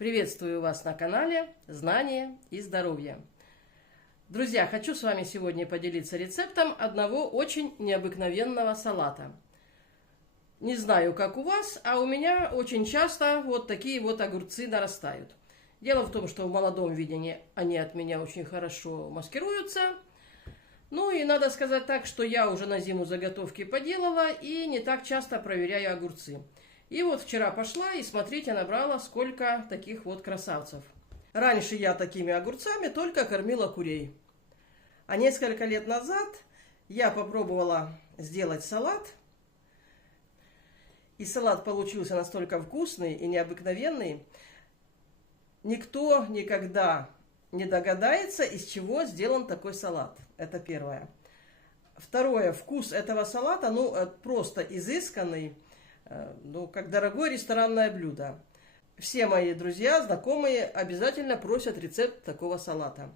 Приветствую вас на канале «Знания и здоровье». Друзья, хочу с вами сегодня поделиться рецептом одного очень необыкновенного салата. Не знаю, как у вас, а у меня очень часто вот такие вот огурцы нарастают. Дело в том, что в молодом виде они от меня очень хорошо маскируются. Ну и надо сказать так, что я уже на зиму заготовки поделала и не так часто проверяю огурцы. И вот вчера пошла и, смотрите, набрала сколько таких вот красавцев. Раньше я такими огурцами только кормила курей. А несколько лет назад я попробовала сделать салат. И салат получился настолько вкусный и необыкновенный. Никто никогда не догадается, из чего сделан такой салат. Это первое. Второе, вкус этого салата, просто изысканный. Как дорогое ресторанное блюдо. Все мои друзья, знакомые обязательно просят рецепт такого салата.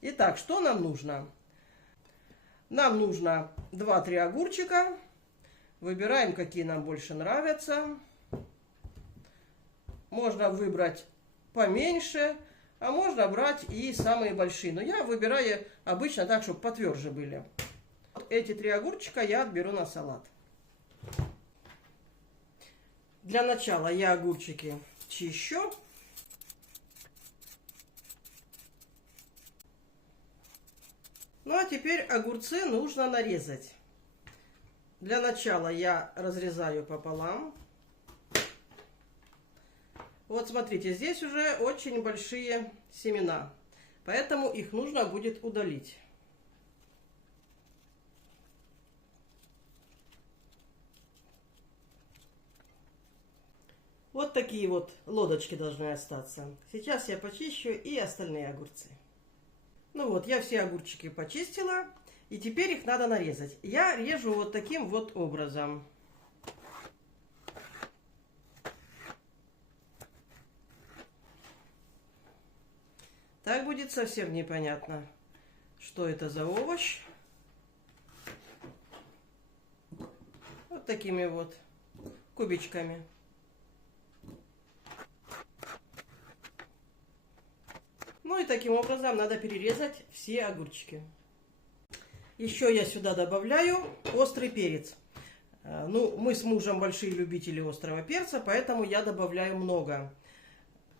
Итак, что нам нужно? Нам нужно 2-3 огурчика. Выбираем, какие нам больше нравятся. Можно выбрать поменьше, а можно брать и самые большие. Но я выбираю обычно так, чтобы потверже были. Эти 3 огурчика я отберу на салат. Для начала я огурчики чищу. Ну а теперь огурцы нужно нарезать. Для начала я разрезаю пополам. Вот смотрите, здесь уже очень большие семена, поэтому их нужно будет удалить. Вот такие вот лодочки должны остаться. Сейчас я почищу и остальные огурцы. Ну вот, я все огурчики почистила. И теперь их надо нарезать. Я режу вот таким вот образом. Так будет совсем непонятно, что это за овощ. Вот такими вот кубичками. Ну и таким образом надо перерезать все огурчики. Еще я сюда добавляю острый перец. Мы с мужем большие любители острого перца, поэтому я добавляю много.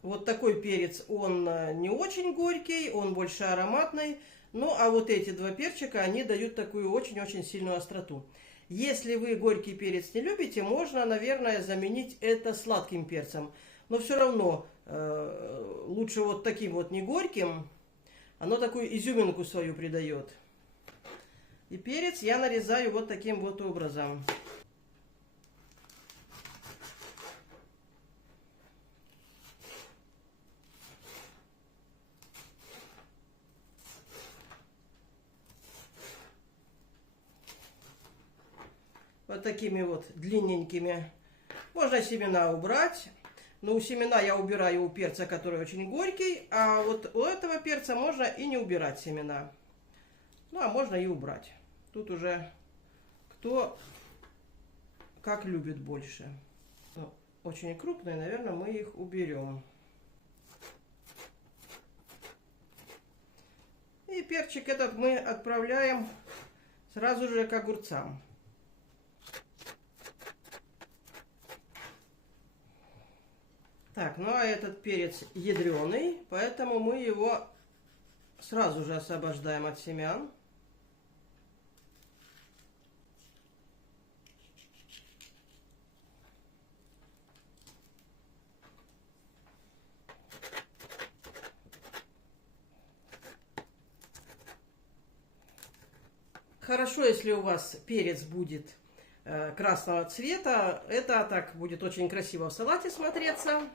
Вот такой перец, он не очень горький, он больше ароматный. Ну а вот эти 2 перчика, они дают такую очень-очень сильную остроту. Если вы горький перец не любите, можно, наверное, заменить это сладким перцем. Но все равно лучше вот таким вот не горьким. Оно такую изюминку свою придает. И перец я нарезаю вот таким вот образом. Вот такими вот длинненькими. Можно семена убрать. Но у семена я убираю у перца, который очень горький. А вот у этого перца можно и не убирать семена. Ну, а можно и убрать. Тут уже кто как любит больше. Очень крупные, наверное, мы их уберем. И перчик этот мы отправляем сразу же к огурцам. Так, ну а этот перец ядреный, поэтому мы его сразу же освобождаем от семян. Хорошо, если у вас перец будет красного цвета. Это так будет очень красиво в салате смотреться.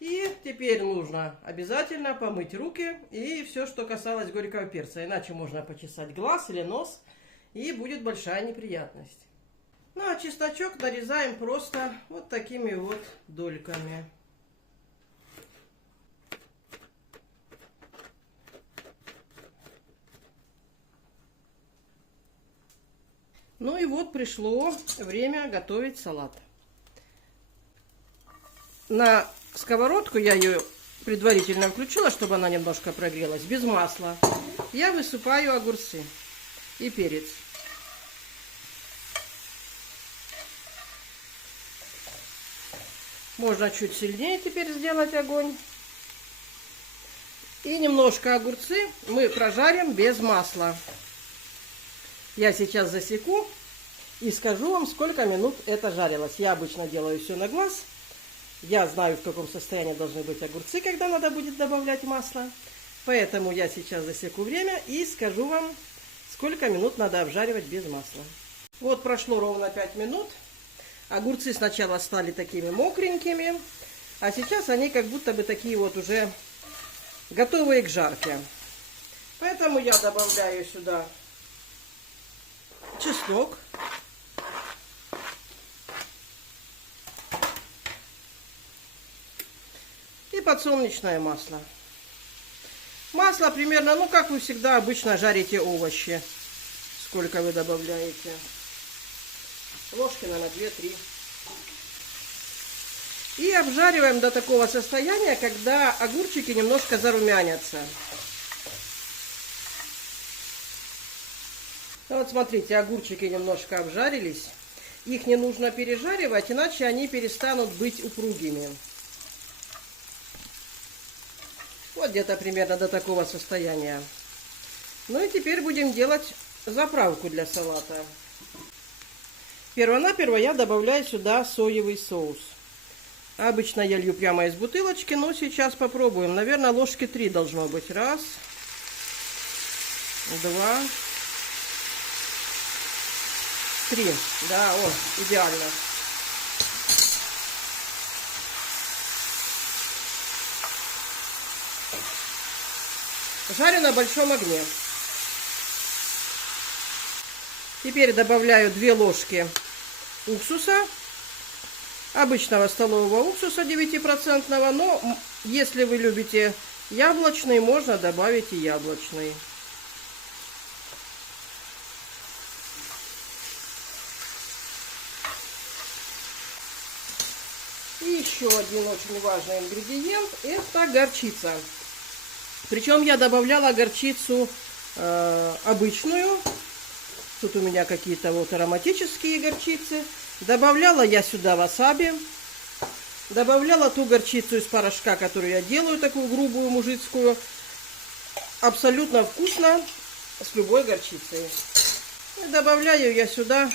И теперь нужно обязательно помыть руки и все, что касалось горького перца. Иначе можно почесать глаз или нос, и будет большая неприятность. Ну а чесночок нарезаем просто вот такими вот дольками. Ну и вот пришло время готовить салат. На сковородку, я ее предварительно включила, чтобы она немножко прогрелась, без масла. Я высыпаю огурцы и перец. Можно чуть сильнее теперь сделать огонь. И немножко огурцы мы прожарим без масла. Я сейчас засеку и скажу вам, сколько минут это жарилось. Я обычно делаю все на глаз. Я знаю, в каком состоянии должны быть огурцы, когда надо будет добавлять масло. Поэтому я сейчас засеку время и скажу вам, сколько минут надо обжаривать без масла. Вот прошло ровно 5 минут. Огурцы сначала стали такими мокренькими, а сейчас они как будто бы такие вот уже готовые к жарке. Поэтому я добавляю сюда чеснок. И подсолнечное масло. Масло примерно, ну как вы всегда обычно жарите овощи. Сколько вы добавляете? Ложки, наверное, 2-3. И обжариваем до такого состояния, когда огурчики немножко зарумянятся. Вот смотрите, огурчики немножко обжарились. Их не нужно пережаривать, иначе они перестанут быть упругими. Вот где-то примерно до такого состояния. Ну и теперь будем делать заправку для салата. Перво-наперво я добавляю сюда соевый соус. Обычно я лью прямо из бутылочки, но сейчас попробуем. Наверное, ложки 3 должно быть. 1, 2, 3. Да, о, идеально. Жарю на большом огне. Теперь добавляю 2 ложки уксуса. Обычного столового уксуса 9%, но если вы любите яблочный, можно добавить и яблочный. И еще один очень важный ингредиент – это горчица. Причем я добавляла горчицу обычную. Тут у меня какие-то вот ароматические горчицы. Добавляла я сюда васаби. Добавляла ту горчицу из порошка, которую я делаю, такую грубую мужицкую. Абсолютно вкусно с любой горчицей. И добавляю я сюда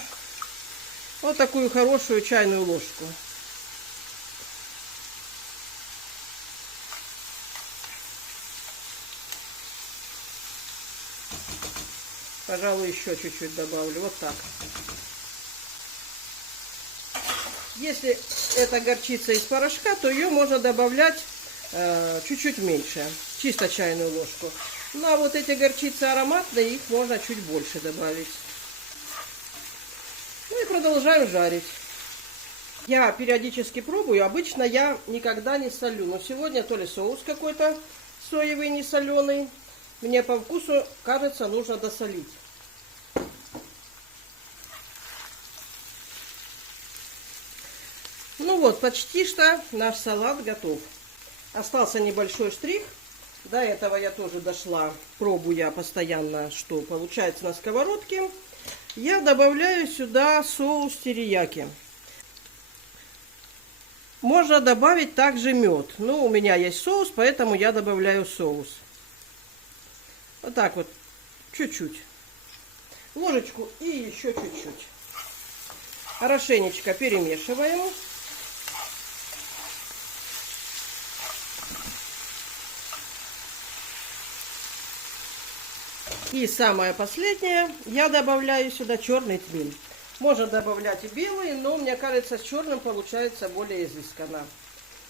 вот такую хорошую чайную ложку. Пожалуй, еще чуть-чуть добавлю. Вот так. Если это горчица из порошка, то ее можно добавлять чуть-чуть меньше. Чисто чайную ложку. Ну а вот эти горчицы ароматные, их можно чуть больше добавить. Ну и продолжаем жарить. Я периодически пробую. Обычно я никогда не солю. Но сегодня то ли соус какой-то соевый не соленый. Мне по вкусу, кажется, нужно досолить. Ну вот, почти что наш салат готов. Остался небольшой штрих. До этого я тоже дошла, пробуя постоянно, что получается на сковородке. Я добавляю сюда соус терияки. Можно добавить также мед. Но у меня есть соус, поэтому я добавляю соус. Вот так вот, чуть-чуть. Ложечку и еще чуть-чуть. Хорошенечко перемешиваем. И самое последнее, я добавляю сюда черный тмин. Можно добавлять и белый, но мне кажется, с черным получается более изысканно.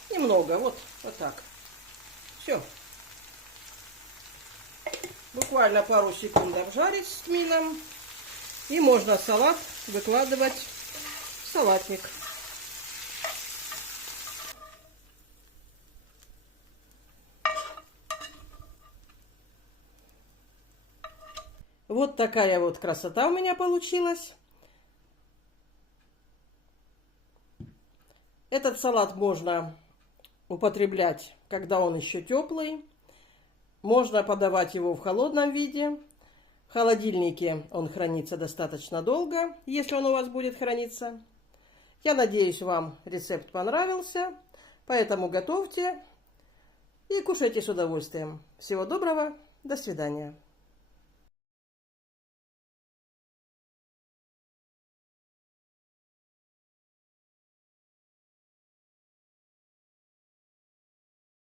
Немного, вот так. Все. Буквально пару секунд обжарить с тмином. И можно салат выкладывать в салатник. Вот такая вот красота у меня получилась. Этот салат можно употреблять, когда он еще теплый. Можно подавать его в холодном виде. В холодильнике он хранится достаточно долго, если он у вас будет храниться. Я надеюсь, вам рецепт понравился, поэтому готовьте и кушайте с удовольствием. Всего доброго, до свидания.